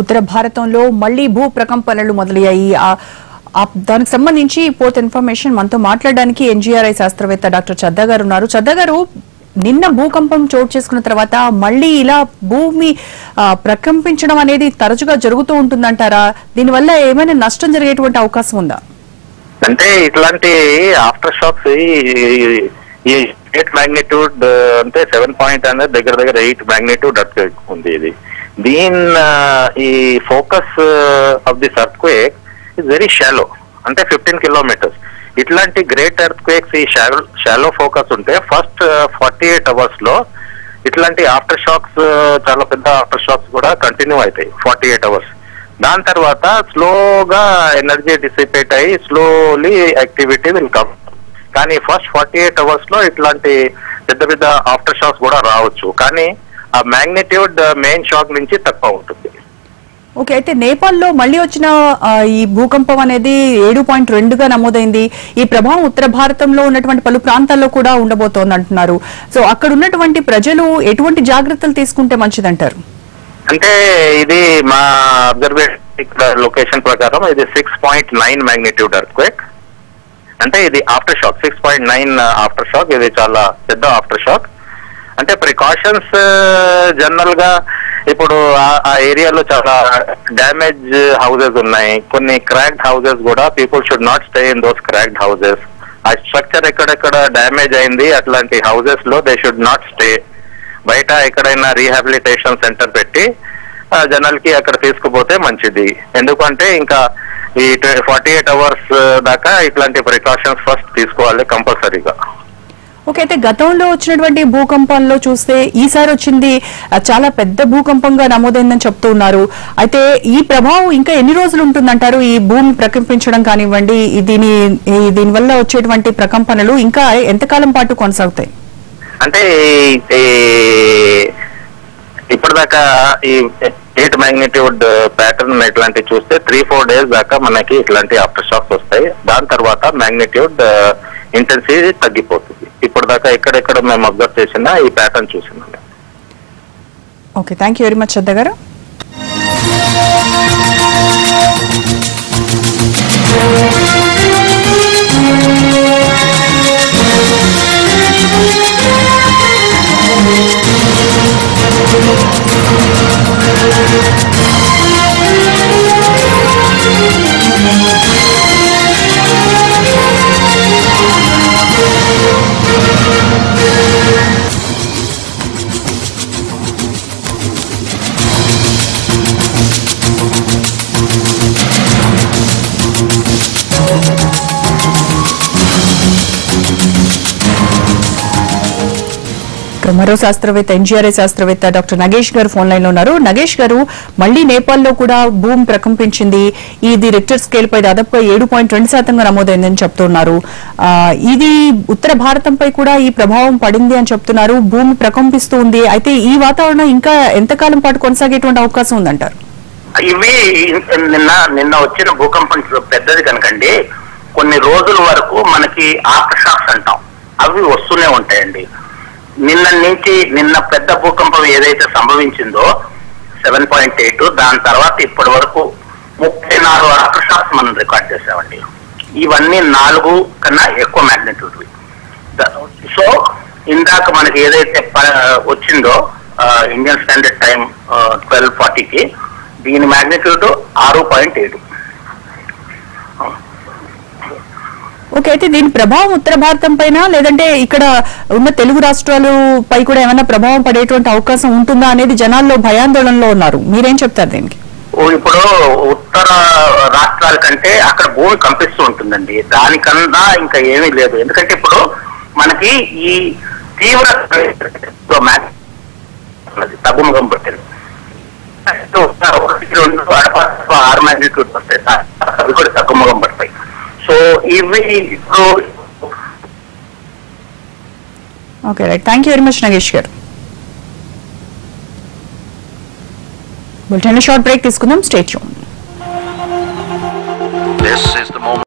ఉత్తర భారతంలో మళ్లీ భూ ప్రకంపనలు మొదలయ్యాయి. దానికి సంబంధించి పూర్తి ఇన్ఫర్మేషన్ మనతో మాట్లాడడానికి ఎన్జీఆర్ఐ శాస్త్రవేత్త డాక్టర్ చద్దా గారు ఉన్నారు. చద్దా గారు, నిన్న భూకంపం చోటు చేసుకున్న తర్వాత మళ్లీ ఇలా భూమి ప్రకంపించడం అనేది తరచుగా జరుగుతూ ఉంటుందంటారా? దీనివల్ల ఏమైనా నష్టం జరిగేటువంటి అవకాశం ఉందా? అంటే ఇట్లాంటి ఆఫ్టర్ షాక్స్ ఈ 8 మాగ్నిట్యూడ్ అంటే 7 పాయింట్ అనేది దగ్గర 8 మాగ్నిట్యూడ్ ఎర్త్క్వేక్ ఉంది. ఇది ఈ focus of this earthquake is very shallow, అంటే 15 కిలోమీటర్స్. ఇట్లాంటి గ్రేట్ ఎర్త్క్వేక్స్ ఈ షాలో ఫోకస్ ఉంటే ఫస్ట్ 48 అవర్స్ లో ఇట్లాంటి ఆఫ్టర్ షాక్స్, చాలా పెద్ద ఆఫ్టర్ షాక్స్ కూడా కంటిన్యూ అవుతాయి 48 అవర్స్. దాని తర్వాత స్లోగా ఎనర్జీ డిసిపేట్ అయ్యి స్లోలీ యాక్టివిటీ విల్ కమ్. కానీ ఫస్ట్ 48 అవర్స్ లో ఇట్లాంటి పెద్ద ఆఫ్టర్ షాక్స్ కూడా రావచ్చు, కానీ ఆ మ్యాగ్నిట్యూడ్ మెయిన్ షాక్ నుంచి తక్కువ ఉంటుంది. ఓకే, అయితే నేపాల్లో మళ్లీ వచ్చిన ఈ భూకంపం అనేది 7.2గా నమోదైంది. ఈ ప్రభావం ఉత్తర భారతంలో ఉన్నటువంటి పలు ప్రాంతాల్లో కూడా ఉండబోతోంది అంటున్నారు. సో అక్కడ ఉన్నటువంటి ప్రజలు ఎటువంటి జాగ్రత్తలు తీసుకుంటే మంచిదంటారు? అంటే ఇది మా అబ్జర్వేషన్ ఇక్కడ లొకేషన్ ప్రకారం ఇది 6.9 మాగ్నిట్యూడ్ ఎర్త్క్వేక్. అంటే ఇది ఆఫ్టర్ షాక్ 6.9 ఆఫ్టర్ షాక్. ఇది చాలా పెద్ద ఆఫ్టర్ షాక్. అంటే ప్రికాషన్స్ జనరల్ గా ఇప్పుడు ఆ ఏరియాలో చాలా డ్యామేజ్ హౌసెస్ ఉన్నాయి, కొన్ని క్రాక్డ్ హౌసెస్ కూడా. People should not stay in those cracked houses. ఆ స్ట్రక్చర్ ఎక్కడెక్కడ డ్యామేజ్ అయింది అట్లాంటి హౌసెస్ లో దే షుడ్ నాట్ స్టే. బయట ఎక్కడైనా రీహాబిలిటేషన్ సెంటర్ పెట్టి జనాలకి అక్కడ తీసుకుపోతే మంచిది. ఎందుకంటే ఇంకా ఈ 48 అవర్స్ దాకా ఇట్లాంటి ప్రికాషన్స్ ఫస్ట్ తీసుకోవాలి కంపల్సరీగా. ఓకే, అయితే గతంలో వచ్చినటువంటి భూకంపాల్లో చూస్తే ఈసారి వచ్చింది చాలా పెద్ద భూకంపంగా నమోదైందని చెప్తూ ఉన్నారు. అయితే ఈ ప్రభావం ఇంకా ఎన్ని రోజులు ఉంటుందంటారు? ఈ భూమి ప్రకంపించడం కానివ్వండి, దీనివల్ల వచ్చేటువంటి ప్రకంపనలు ఇంకా ఎంతకాలం పాటు కొనసాగుతాయి? అంటే ఇప్పటిదాకా ఈ 8 మాగ్నిట్యూడ్ ప్యాటర్న్ ఇట్లాంటివి చూస్తే 3-4 డేస్ దాకా మనకి ఇట్లాంటి ఆఫ్టర్ షాక్స్ వస్తాయి. దాని తర్వాత మాగ్నిట్యూడ్ ఇంటెన్సిటీ తగ్గిపోతుంది. ఇప్పటిదాకా ఎక్కడెక్కడ మేము అబ్జర్వ్ చేసినా ఈ ప్యాటర్న్ చూసినాం. Okay, thank you very much Shraddha garu. మరో శాస్త్రవేత్త ఎన్జీఆర్ఐ శాస్త్రవేత్త డాక్టర్ నగేష్ గారు ఫోన్ లైన్ లో ఉన్నారు. నగేష్ గారు, మళ్లీ నేపాల్లో కూడా భూమి ప్రకంపించింది. ఇది రిక్టర్ స్కేల్ పై దాదాపుగా 7.2% నమోదైందని చెప్తున్నారు. ఇది ఉత్తర భారతంపై కూడా ఈ ప్రభావం పడింది అని చెప్తున్నారు. భూమి ప్రకంపిస్తూ ఉంది. అయితే ఈ వాతావరణం ఇంకా ఎంతకాలం పాటు కొనసాగేటువంటి అవకాశం ఉందంటారు? ఇవి నిన్న వచ్చిన భూకంపం పెద్దది కనుకండి, కొన్ని రోజుల వరకు మనకి ఆఫ్టర్ షాక్స్ అంటాం, అవి వస్తూనే ఉంటాయండి. నిన్న పెద్ద భూకంపం ఏదైతే సంభవించిందో 7.8, దాని తర్వాత ఇప్పటి వరకు 34 ఆఫ్టర్ షాక్స్ మనం రికార్డ్ చేసామండి. ఇవన్నీ 4 కన్నా ఎక్కువ మ్యాగ్నిట్యూడ్. సో ఇందాక మనకి ఏదైతే వచ్చిందో ఇండియన్ స్టాండర్డ్ టైం 12:40కి దీని మ్యాగ్నిట్యూడ్ 6.7. ఓకే, అయితే దీని ప్రభావం ఉత్తర భారతం పైన లేదంటే ఇక్కడ ఉన్న తెలుగు రాష్ట్రాలు పై కూడా ఏమైనా ప్రభావం పడేటువంటి అవకాశం ఉంటుందా అనేది జనాల్లో భయాందోళనలో ఉన్నారు. మీరేం చెప్తారు దీనికి? ఇప్పుడు ఉత్తర రాష్ట్రాల కంటే అక్కడ భూమి కంపిస్తూ ఉంటుందండి. దానికన్నా ఇంకా ఏమీ లేదు. ఎందుకంటే ఇప్పుడు మనకి ఈ తీవ్ర తగ్గుముఖం పట్టింది. 6 మ్యాగ్నిట్యూడ్ వస్తాయి, అవి కూడా తగ్గుముఖం పడతాయి. సో ఇవి ఇప్పుడు okay, right. Thank you very much Nagesh గారు. బులెటిన్ షార్ట్ బ్రేక్ తీసుకుందాం. Stay tuned.